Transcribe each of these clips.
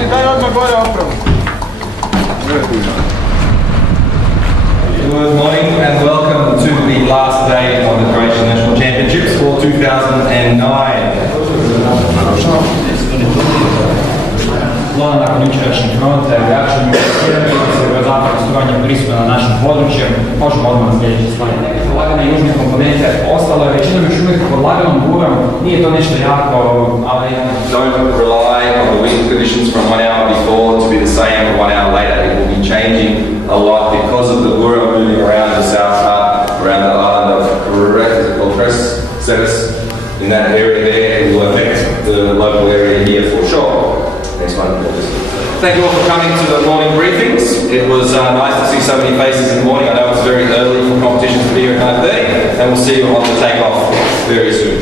Andri, daj odmah gore opravu. Good morning and welcome to the last day of the Croatian National Championships for 2009. Lona nakon jučerašnjeg fronta u jačanju sjeverozapadnog strojanja prisutna na našem području. Možemo odmah na sljedeći slajd. Lagane južne komponente ostalo je većinom još uvijek pod laganom burom. Nije to nešto jako, ali... Don't rely on the wind conditions from 1 hour before to be the same 1 hour later. It will be changing a lot because of the bura moving around the south part, around the island of Ceres. In that area there, it will affect the local area here for sure. Next one. Thank you all for coming to the morning briefings. It was nice to see so many faces in the morning. I know it's very early for competitions to be here at 9:30, and we'll see you on the takeoff very soon.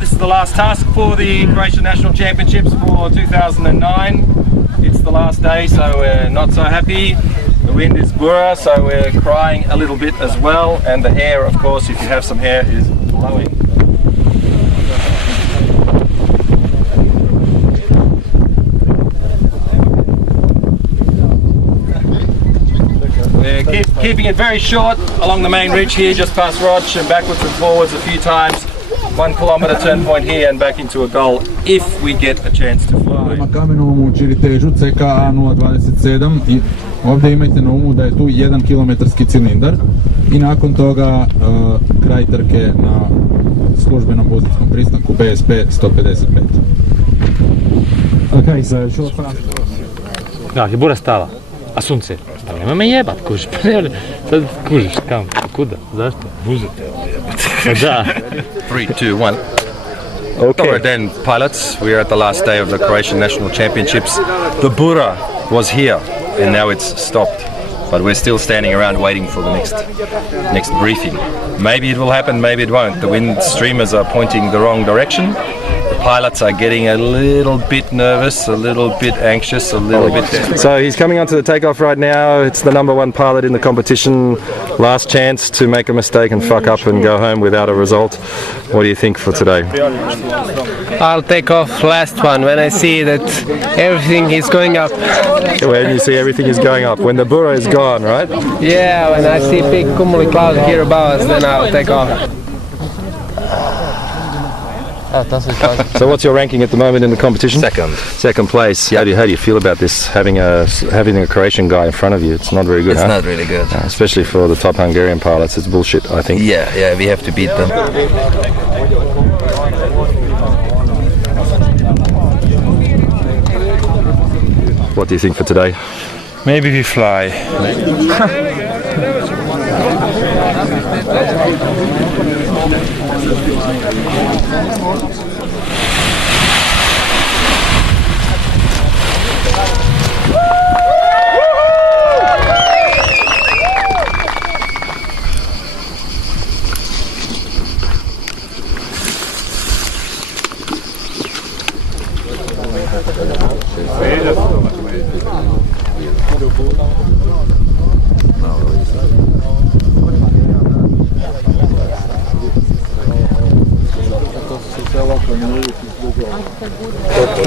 This is the last task for the Croatian National Championships for 2009. It's the last day, so we're not so happy. The wind is bura, so we're crying a little bit as well, and the hair, of course, if you have some hair, is blowing. We're keeping it very short along the main ridge here, just past Roch and backwards and forwards a few times. 1 kilometer turn point here and back into a goal if we get a chance to fly. Prema kamenovom čiritežu CKA 027 i ovdje imajte na umu da je tu 1 kilometarski cilindar i nakon toga kraj trke na službenom buzinskom pristanku BSP 155. Okay, so short fast. Da, je bura stala. A sunce? Pa nema me jebat, kužiš. Sad kužiš, kam? Kuda? Zašto? Mužete ovo jebat. Da. 3, 2, 1. Okay. Dobar dan, pilots. We are at the last day of the Croatian National Championships. The bura was here and now it's stopped. But we're still standing around waiting for the next briefing. Maybe it will happen, maybe it won't. The wind streamers are pointing the wrong direction. The pilots are getting a little bit nervous, a little bit anxious, a little bit desperate. So he's coming onto the takeoff right now. It's the #1 pilot in the competition. Last chance to make a mistake and fuck up and go home without a result. What do you think for today? I'll take off last one when I see that everything is going up. When you see everything is going up, when the bura is gone, right? Yeah, when I see big cumuli cloud here above us, then I'll take off. So what's your ranking at the moment in the competition? Second place. How do you feel about this, having a Croatian guy in front of you? It's not very good, It's not really good. Especially for the top Hungarian pilots, it's bullshit, I think. Yeah, we have to beat them. What do you think for today? Maybe we fly.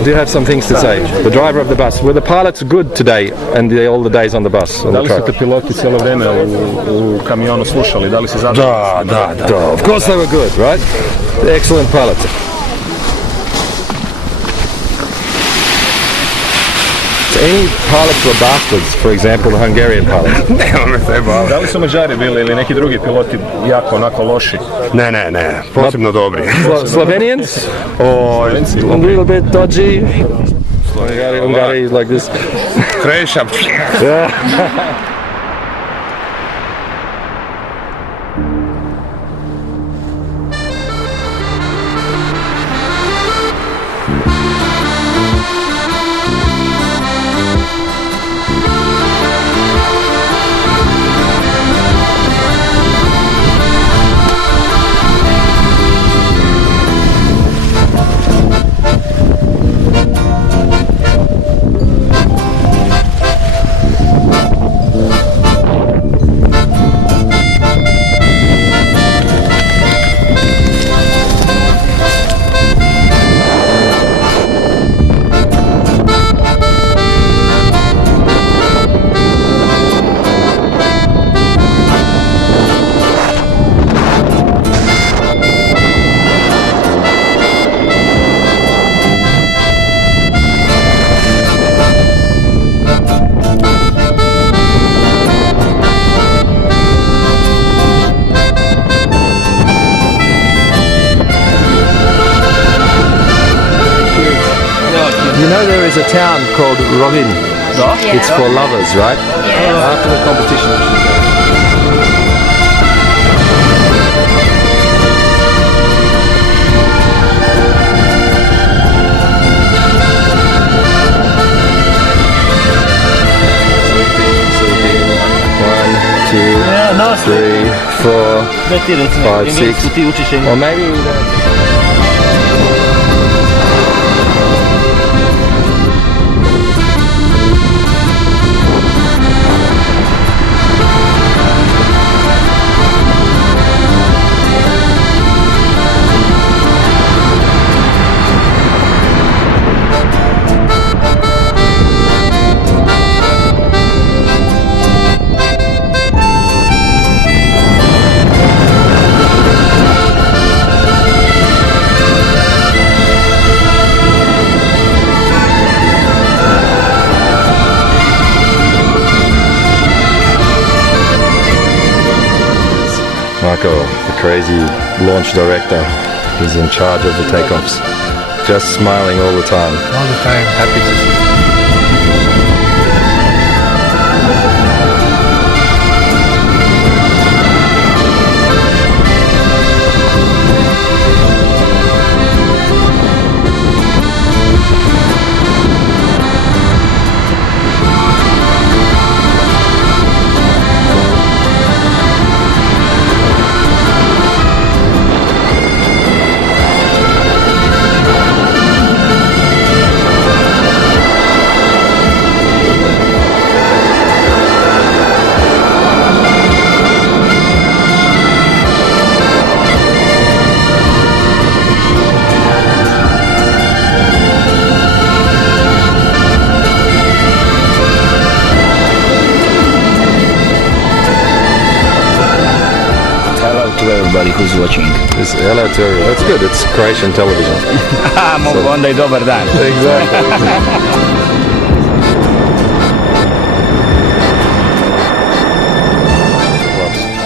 do you have some things to say? The driver of the bus. Were the pilots good today and all the days on the bus? On Da the li su track? te piloti cijelo vrijeme u kamionu slušali? Da li si zadovoljan? Da. Of course they were good, right? Excellent pilots. Any pilots were bastards, for example, the Hungarian pilots. Da li su Mađari bili ili neki drugi piloti jako onako loši? Ne, posebno dobri. Slovenians? Or A little bit dodgy. Hungary like this. Croatia. Yeah. You know there is a town called Rovinj. It's for lovers, right? After the competition. One, two, 3, 4, 5, 6. Or maybe. Marco, the crazy launch director, is in charge of the takeoffs. Just smiling all the time. All the time. Happy to see. Everybody who's watching. Hello to everyone. That's good. It's Croatian television. Mogu onda I dobar dan. Exactly.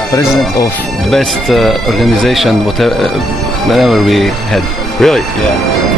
President of best organization whatever whenever we had. Really? Yeah.